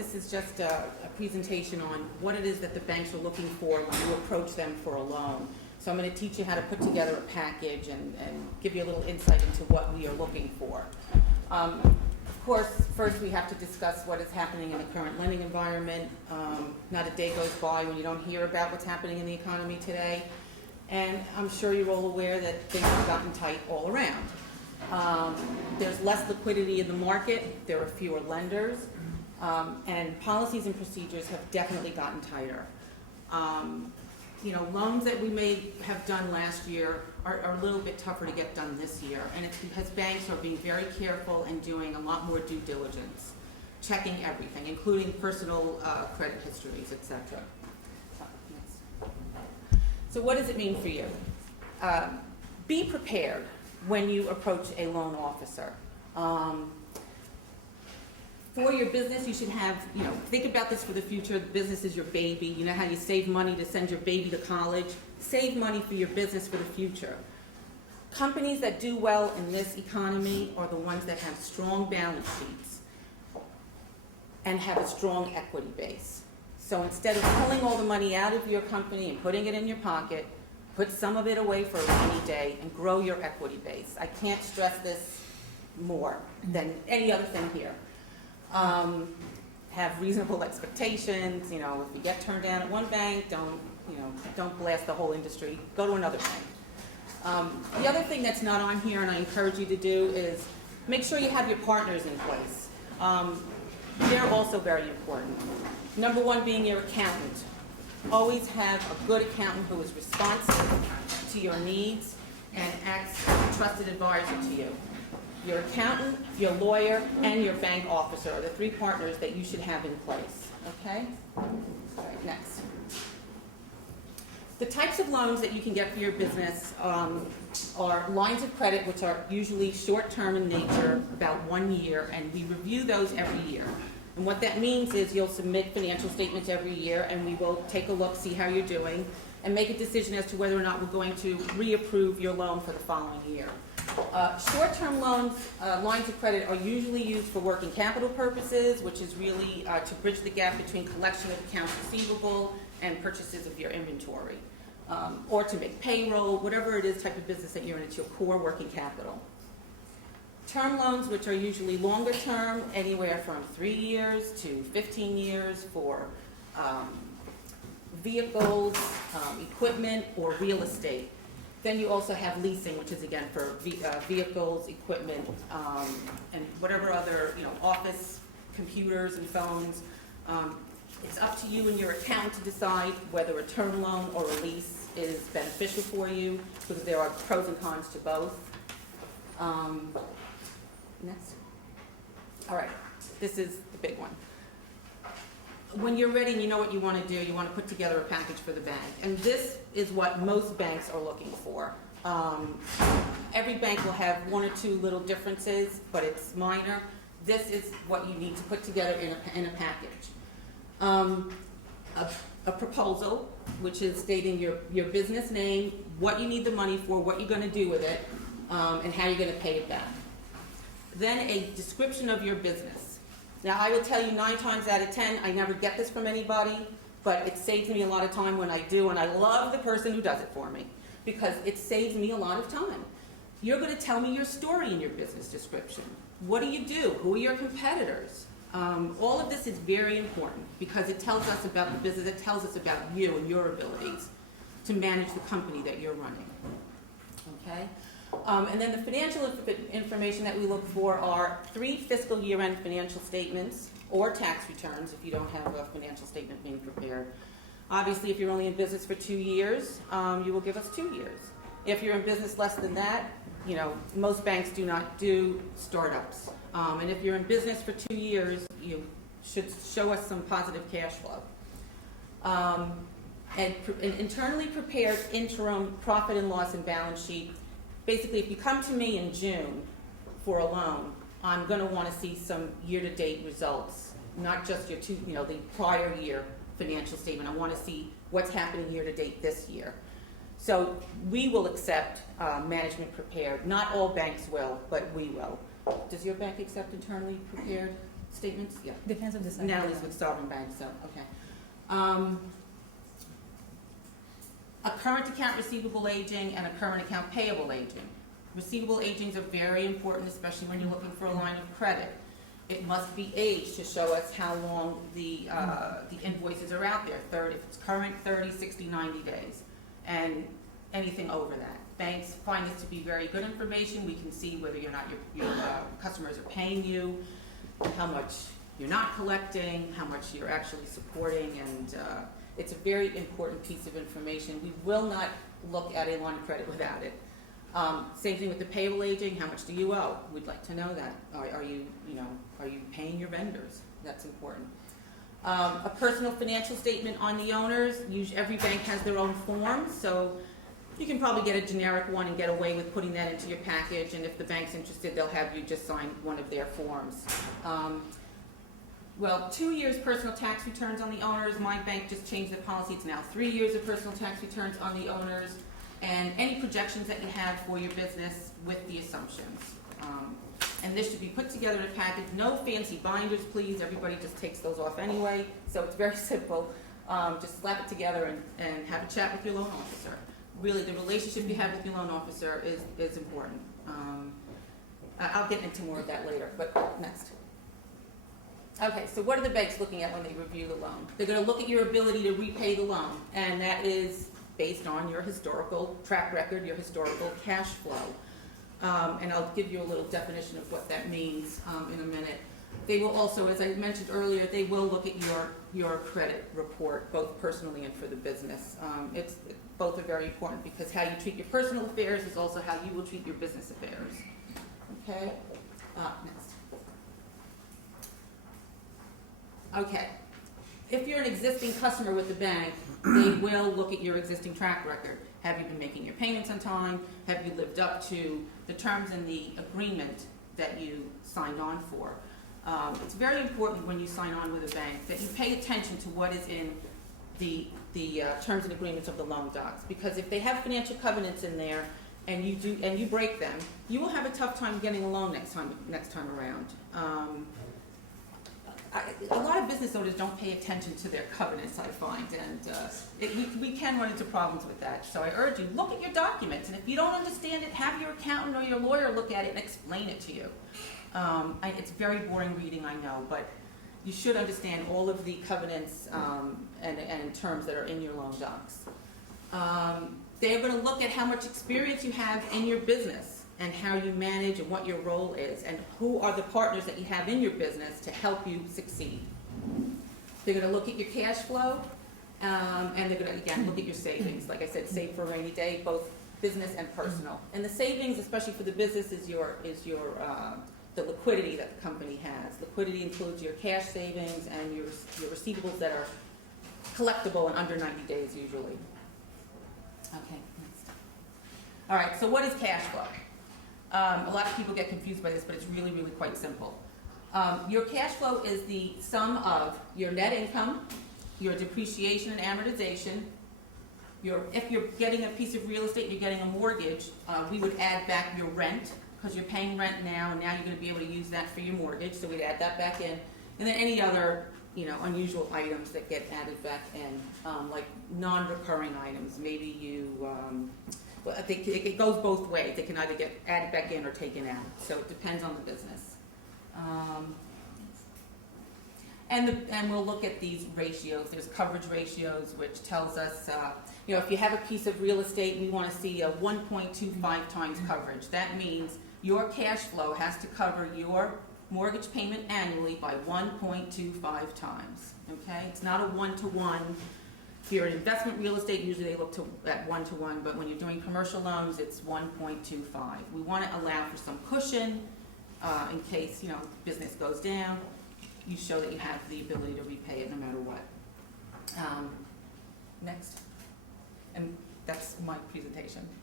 this is just a presentation on what it is that the banks are looking for when you approach them for a loan. So I'm going to teach you how to put together a package and give you a little insight into what we are looking for. Of course, first we have to discuss what is happening in the current lending environment. Not a day goes by when you don't hear about what's happening in the economy today. And I'm sure you're all aware that things have gotten tight all around. There's less liquidity in the market, there are fewer lenders, and policies and procedures have definitely gotten tighter. Loans that we may have done last year are a little bit tougher to get done this year, and it's because banks are being very careful and doing a lot more due diligence, checking everything, including personal credit histories, etc. So what does it mean for you? Be prepared when you approach a loan officer. For your business, you should have, think about this for the future. The business is your baby. You know how you save money to send your baby to college? Save money for your business for the future. Companies that do well in this economy are the ones that have strong balance sheets and have a strong equity base. So instead of pulling all the money out of your company and putting it in your pocket, put some of it away for a rainy day and grow your equity base. I can't stress this more than any other thing here. Have reasonable expectations. If you get turned down at one bank, don't blast the whole industry. Go to another bank. The other thing that's not on here, and I encourage you to do, is make sure you have your partners in place. They're also very important. Number one being your accountant. Always have a good accountant who is responsive to your needs and acts as a trusted advisor to you. Your accountant, your lawyer, and your bank officer are the three partners that you should have in place. Okay? All right, next. The types of loans that you can get for your business are lines of credit, which are usually short-term in nature, about 1 year, and we review those every year. And what that means is you'll submit financial statements every year, and we will take a look, see how you're doing, and make a decision as to whether or not we're going to reapprove your loan for the following year. Short-term loans, lines of credit, are usually used for working capital purposes, which is really to bridge the gap between collection of accounts receivable and purchases of your inventory, or to make payroll, whatever it is type of business that you're in, it's your core working capital. Term loans, which are usually longer term, anywhere from 3 years to 15 years for vehicles, equipment, or real estate. Then you also have leasing, which is again for vehicles, equipment, and whatever other, office, computers and phones. It's up to you and your accountant to decide whether a term loan or a lease is beneficial for you, because there are pros and cons to both. Next. All right, this is the big one. When you're ready and you know what you want to do, you want to put together a package for the bank. And this is what most banks are looking for. Every bank will have one or two little differences, but it's minor. This is what you need to put together in a package. A proposal, which is stating your business name, what you need the money for, what you're going to do with it, and how you're going to pay it back. Then a description of your business. Now, I will tell you 9 times out of 10, I never get this from anybody, but it saves me a lot of time when I do, and I love the person who does it for me, because it saves me a lot of time. You're going to tell me your story in your business description. What do you do? Who are your competitors? All of this is very important, because it tells us about the business, it tells us about you and your abilities to manage the company that you're running. Okay? And then the financial information that we look for are 3 fiscal year-end financial statements or tax returns if you don't have a financial statement being prepared. Obviously, if you're only in business for 2 years, you will give us 2 years. If you're in business less than that, most banks do not do startups. And if you're in business for 2 years, you should show us some positive cash flow. And internally prepared interim profit and loss and balance sheet. Basically, if you come to me in June for a loan, I'm going to want to see some year-to-date results, not just the prior year financial statement. I want to see what's happening year-to-date this year. So we will accept management prepared. Not all banks will, but we will. Does your bank accept internally prepared? statements? Yeah. Depends on the size. Natalie's with Sovereign Bank, so, okay. A current account receivable aging and a current account payable aging. Receivable agings are very important, especially when you're looking for a line of credit. It must be aged to show us how long the invoices are out there. If it's current, 30, 60, 90 days, and anything over that. Banks find this to be very good information. We can see whether or not your customers are paying you, how much you're not collecting, how much you're actually supporting, and it's a very important piece of information. We will not look at a line of credit without it. Same thing with the payable aging. How much do you owe? We'd like to know that. Are you paying your vendors? That's important. A personal financial statement on the owners. Every bank has their own forms, so you can probably get a generic one and get away with putting that into your package. And if the bank's interested, they'll have you just sign one of their forms. 2 years personal tax returns on the owners. My bank just changed the policy. It's now 3 years of personal tax returns on the owners. And any projections that you have for your business with the assumptions. And this should be put together in a package. No fancy binders, please. Everybody just takes those off anyway. So it's very simple. Just slap it together and have a chat with your loan officer. Really, the relationship you have with your loan officer is important. I'll get into more of that later, but next. Okay, so what are the banks looking at when they review the loan? They're going to look at your ability to repay the loan, and that is based on your historical track record, your historical cash flow. And I'll give you a little definition of what that means in a minute. They will also, as I mentioned earlier, they will look at your credit report, both personally and for the business. Both are very important because how you treat your personal affairs is also how you will treat your business affairs. Okay? Next. Okay. If you're an existing customer with the bank, they will look at your existing track record. Have you been making your payments on time? Have you lived up to the terms in the agreement that you signed on for? It's very important when you sign on with a bank that you pay attention to what is in the terms and agreements of the loan docs, because if they have financial covenants in there and you break them, you will have a tough time getting a loan next time around. A lot of business owners don't pay attention to their covenants, I find, and we can run into problems with that. So I urge you, look at your documents, and if you don't understand it, have your accountant or your lawyer look at it and explain it to you. It's very boring reading, I know, but you should understand all of the covenants and terms that are in your loan docs. They're going to look at how much experience you have in your business, and how you manage and what your role is, and who are the partners that you have in your business to help you succeed. They're going to look at your cash flow, and they're going to, again, look at your savings. Like I said, save for a rainy day, both business and personal. And the savings, especially for the business, is the liquidity that the company has. Liquidity includes your cash savings and your receivables that are collectible in under 90 days usually. Okay, next. All right, so what is cash flow? A lot of people get confused by this, but it's really, really quite simple. Your cash flow is the sum of your net income, your depreciation and amortization. If you're getting a piece of real estate and you're getting a mortgage, we would add back your rent, because you're paying rent now, and now you're going to be able to use that for your mortgage, so we'd add that back in. And then any other unusual items that get added back in, like non-recurring items. Maybe it goes both ways. They can either get added back in or taken out. So it depends on the business. And we'll look at these ratios. There's coverage ratios, which tells us, if you have a piece of real estate, we want to see a 1.25 times coverage. That means your cash flow has to cover your mortgage payment annually by 1.25 times. Okay? It's not a one-to-one. If you're in investment real estate, usually they look at 1-to-1, but when you're doing commercial loans, it's 1.25. We want to allow for some cushion in case business goes down. You show that you have the ability to repay it no matter what. Next. And that's my presentation.